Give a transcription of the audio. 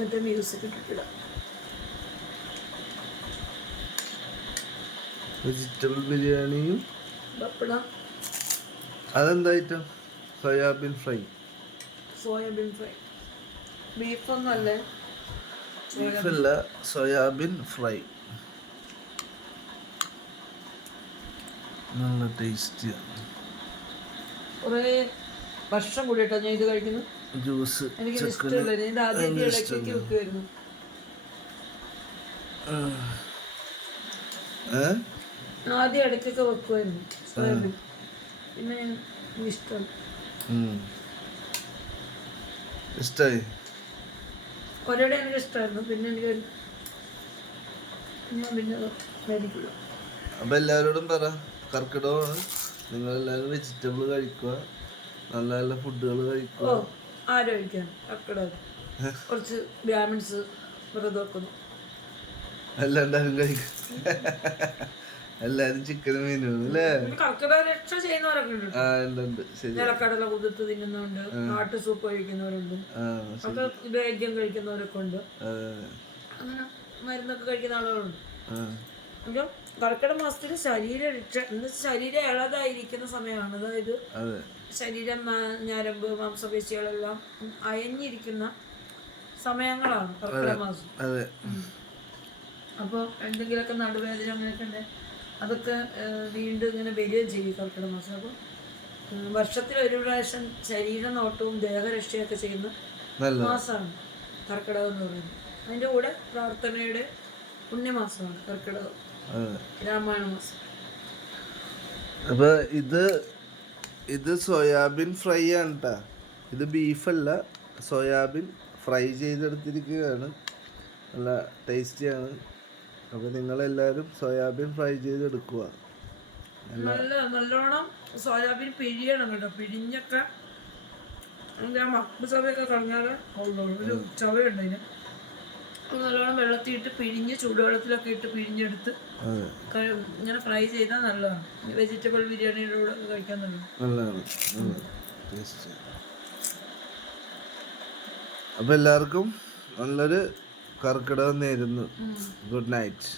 മറ്റേ music ഇട്ടിട്ടിടാം. Vegetable ബിരിയാണിയും പപ്പടം. അതെന്താ item? Soybean fry. Soybean fry. ബീഫൊന്നും അല്ലേ? ബീഫല്ല, സോയാബീൻ ഫ്രൈ. നല്ല ടേസ്റ്റിയാണ്. കുറേ വർഷം കൂടിയിട്ടാ ഞാൻ ഇത് കഴിക്കുന്നു. ജ്യൂസ് എനിക്ക് ഇഷ്ടമില്ല. ഞാൻ ആദ്യം ഇടയ്ക്കൊക്കെ വെക്കുമായിരുന്നു. ആദ്യം ഇടയ്ക്കൊക്കെ വെക്കുമായിരുന്നു സോയാബീൻ. പിന്നെ എനിക്ക് ഇഷ്ടമല്ല. ഇഷ്ടായി? ഒരിടെ എനിക്ക് ഇഷ്ടമായിരുന്നു. പിന്നെ എനിക്ക് ഞാൻ പിന്നെ മേടിക്കില്ല. അപ്പം എല്ലാവരോടും പറ, കർക്കിടകമാണ്, നിങ്ങളെല്ലാവരും വെജിറ്റബിൾ കഴിക്കുക, നല്ല നല്ല ഫുഡുകൾ കഴിക്കുക. ഓ, ആരും കഴിക്കാൻ കർക്കിടകം കുറച്ച് ബ്രാഹ്മിൻസ് വ്രതം വെക്കുന്നു. എല്ലാവരും കഴിക്കും. എല്ലാരും ചിക്കനും മീനും അല്ലേ? കർക്കിടക രക്ഷ ചെയ്യുന്നവരൊക്കെ ഉണ്ട്. ശരി. നിലക്കടല കുതിർത്ത് തിന്നുന്നുണ്ട്, നാട്ടു സൂപ്പ് കഴിക്കുന്നവരുണ്ട്, ഒക്കെ ലേഹ്യം കഴിക്കുന്നവരൊക്കെ ഉണ്ട്. അങ്ങനെ മരുന്നൊക്കെ കഴിക്കുന്ന ആളുകളുണ്ട്. അപ്പം കർക്കിടക മാസത്തിൽ ശരീരം ഇളതായിരിക്കുന്ന സമയമാണ്. അതായത് ശരീരം, ഞരമ്പ്, മാംസപേശികളെല്ലാം അയഞ്ഞിരിക്കുന്ന സമയങ്ങളാണ് കർക്കിടക മാസം. അപ്പോൾ എന്തെങ്കിലുമൊക്കെ നടുവേദന അങ്ങനെയൊക്കെ ഉണ്ട്, അതൊക്കെ വീണ്ടും ഇങ്ങനെ വരികയും ചെയ്യും കർക്കിടക മാസം. അപ്പോൾ വർഷത്തിൽ ഒരു പ്രാവശ്യം ശരീര നോട്ടവും ദേഹരക്ഷയൊക്കെ ചെയ്യുന്ന മാസമാണ് കർക്കിടകം എന്ന് പറയുന്നത്. അതിൻ്റെ കൂടെ പ്രാർത്ഥനയുടെ പുണ്യമാസമാണ് കർക്കിടകം, രാമായണ മാസം. അപ്പൊ ഇത് സോയാബീൻ ഫ്രൈ ആണ് കേട്ടാ. ഇത് ബീഫല്ല, സോയാബീൻ ഫ്രൈ ചെയ്തെടുത്തിരിക്കുകയാണ്. നല്ല ടേസ്റ്റിയാണ്. അപ്പോൾ നിങ്ങളെല്ലാവരും സോയാബീൻ ഫ്രൈ ചെയ്തെടുക്കുക. നല്ലോണം സോയാബീൻ പിഴിയണം കേട്ടോ. പിഴിഞ്ഞൊക്കെ അതിൻ്റെ ആ മപ്പ് ചവയൊക്കെ കളഞ്ഞാൽ ഒരു ചവയുണ്ട് അതിന്. നല്ലോണം വെള്ളത്തിയിട്ട് പിഴിഞ്ഞ് ചൂടുവെള്ളത്തിലൊക്കെ ഇട്ട് പിഴിഞ്ഞെടുത്ത് ഇങ്ങനെ ഫ്രൈ ചെയ്താൽ നല്ലതാണ്. വെജിറ്റബിൾ ബിരിയാണിയുടെ കൂടെ കഴിക്കാൻ നല്ലതാണ്. അപ്പോൾ എല്ലാവർക്കും നല്ലൊരു കർക്കിടകം നേരുന്നു. Good night.